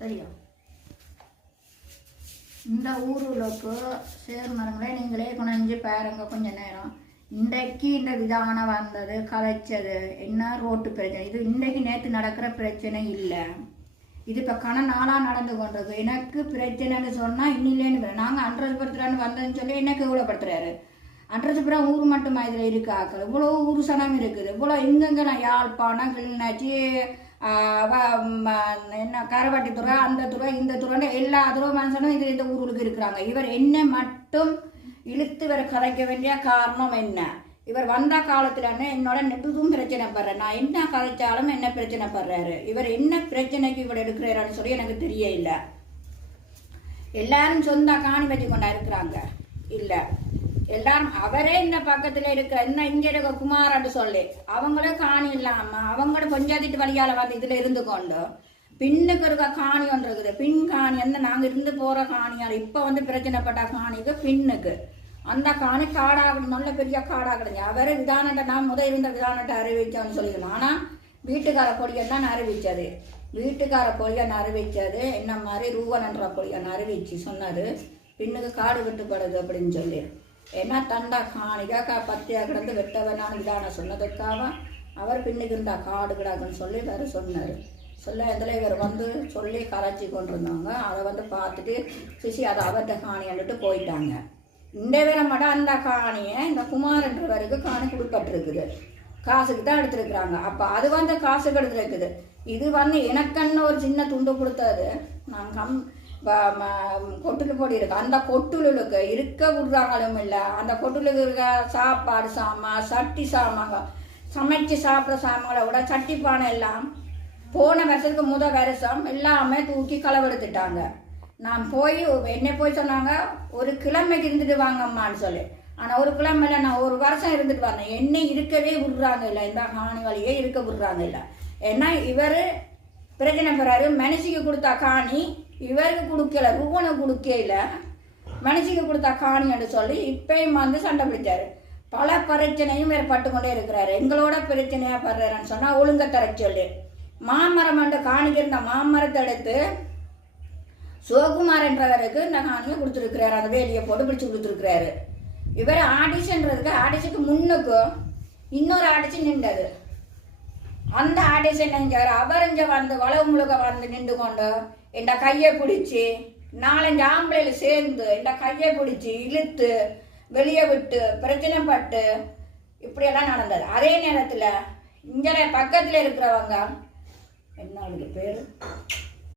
சரியா? இந்த ஊருக்கு சேர்மரங்களே நீங்களே குறைஞ்சி பாருங்க கொஞ்ச நேரம். இன்றைக்கு இந்த விதான வந்தது கதைச்சது என்ன ரோட்டு பிரச்சனை. இது இன்றைக்கு நேற்று நடக்கிற பிரச்சனை இல்லை. இது இப்போ நாளாக நடந்து கொண்டிருக்கு. எனக்கு பிரச்சனைன்னு சொன்னால் இன்னிலேன்னு நாங்கள் அன்றதுபடுத்துறான்னு வந்ததுன்னு சொல்லி எனக்கு இவ்வளோப்படுத்துறாரு. அன்றதுபுறம் ஊர் மட்டுமா இதில் இருக்காக்கள் இவ்வளோ ஊர் சனம் இருக்குது. இவ்வளோ எங்கெங்கெல்லாம் யாழ்ப்பாணம் கிளிநொச்சி என்ன கரவாட்டித்துறை அந்த துறை இந்த துறைன்னு எல்லா துறை மனுஷனும் இது இந்த ஊருக்கு இருக்கிறாங்க. இவர் என்ன மட்டும் இழுத்து இவர் கதைக்க வேண்டிய காரணம் என்ன? இவர் வந்த காலத்துல என்னோட நெட்டுதும் பிரச்சனை படுறேன். நான் என்ன கதைச்சாலும் என்ன பிரச்சனை படுறாரு. இவர் என்ன பிரச்சனைக்கு இவர் எடுக்கிறாருன்னு சொல்லி எனக்கு தெரிய இல்லை. எல்லாரும் சொந்த காணி வச்சு கொண்டா இருக்கிறாங்க. இல்லை எல்லாரும் அவரே இந்த பக்கத்துல இருக்க என்ன இங்க இருக்க குமாரான்னு சொல்லி அவங்களே காணி இல்லாம அவங்களோட பஞ்சாயத்து வழியால வந்து இதுல இருந்து கொண்டு பின்னுக்கு இருக்க காணி ஒன்று இருக்குது. பின் காணி அந்த நாங்க இருந்து போற காணியால் இப்ப வந்து பிரச்சனைப்பட்ட காணிக்கு பின்னுக்கு அந்த காணி காடாக நல்ல பெரிய காடாக கிடையாது. அவரை விதானத்தை நான் முதல் இருந்த விதானத்தை அறிவிச்சோன்னு சொல்லிக்கணும். ஆனா வீட்டுக்கார பொடியன் தான் அறிவிச்சது. வீட்டுக்கார பொடியன் அறிவிச்சது என்ன மாதிரி ரூவன்ன்ற பொடியன் அறிவிச்சு சொன்னது பின்னுக்கு காடு வெட்டுப்படுது அப்படின்னு சொல்லி. ஏன்னா தண்டா காணிக்கா பத்தியா கிடந்து வெட்ட வேணான்னு விதான சொன்னதுக்காக அவர் பின்னுக்கு இருந்தா காடு கிடாக்குன்னு சொல்லி வேறு சொன்னார். சொல்ல இதில் இவர் வந்து சொல்லி கரைச்சி கொண்டிருந்தாங்க. அதை வந்து பார்த்துட்டு சிசி அதை அவர்கிட்ட காணியாண்டுட்டு போயிட்டாங்க. இந்த வேலை மட்டும் அந்த காணியை இந்த குமாரன்றவருக்கு காணி கொடுக்கப்பட்டிருக்குது. காசுக்கு தான் எடுத்துருக்குறாங்க. அப்போ அது வந்து காசுக்கு எடுத்துருக்குது. இது வந்து எனக்குன்னு ஒரு சின்ன துண்டு கொடுத்தது. நான் கொட்டுல போடி இருக்கு. அந்த கொட்டுலுக்கு இருக்க விடுறாங்களும் இல்லை. அந்த கொட்டுலுக்கு இருக்க சாப்பாடு சாமான் சட்டி சாமாங்க சமைச்சு சாப்பிட்ற சாமான்களை விட சட்டி பானை எல்லாம் போன வருஷத்துக்கு வருஷம் எல்லாமே தூக்கி களவெடுத்துட்டாங்க. நான் போய் என்ன போய் சொன்னாங்க ஒரு கிழமைக்கு இருந்துட்டு வாங்கம்மான்னு சொல்லி. ஆனால் ஒரு கிழமையில நான் ஒரு வருஷம் இருந்துட்டு வந்தேன். என்ன இருக்கவே விடுறாங்க இல்லை. இந்த காணி வழியே இருக்க விடுறாங்க இல்லை. ஏன்னா இவர் பிரச்சனை பெறாரு. மனுஷிக்கு கொடுத்தா காணி இவருக்கு கொடுக்கல. ரூபனை கொடுக்கல மனுஷிக்கு கொடுத்தா காணின்னு சொல்லி இப்பயும் வந்து சண்டை பிடிச்சாரு. பல பிரச்சனையும் ஏற்பட்டு கொண்டே இருக்கிறாரு. எங்களோட பிரச்சனையா படுறாருன்னு சொன்னா ஒழுங்க தர சொல்லி மாமரம் வந்து காணிக்கு இருந்த மாமரத்தை எடுத்து சிவகுமார் என்றவருக்கு இந்த காணியை கொடுத்துருக்கிறாரு. அந்த வேலியை போட்டு பிடிச்சு கொடுத்துருக்கிறாரு. இவர் ஆடிஷன்றதுக்கு ஆடிஷனுக்கு முன்னுக்கு இன்னொரு ஆடிஷன் நின்றது. அந்த ஆடிஷன் நெஞ்சார். அவர் இங்க வந்து வளவு முழுக்க வந்து நின்று கொண்டு என் கையை பிடிச்சி 4-5 ஆம்பளையில் சேர்ந்து என் கையை பிடிச்சி இழுத்து வெளியே விட்டு பிரச்சனை பட்டு இப்படியெல்லாம் நடந்தது. அதே நேரத்தில் இங்கே பக்கத்தில் இருக்கிறவங்க என்ன அவளுக்கு பேர்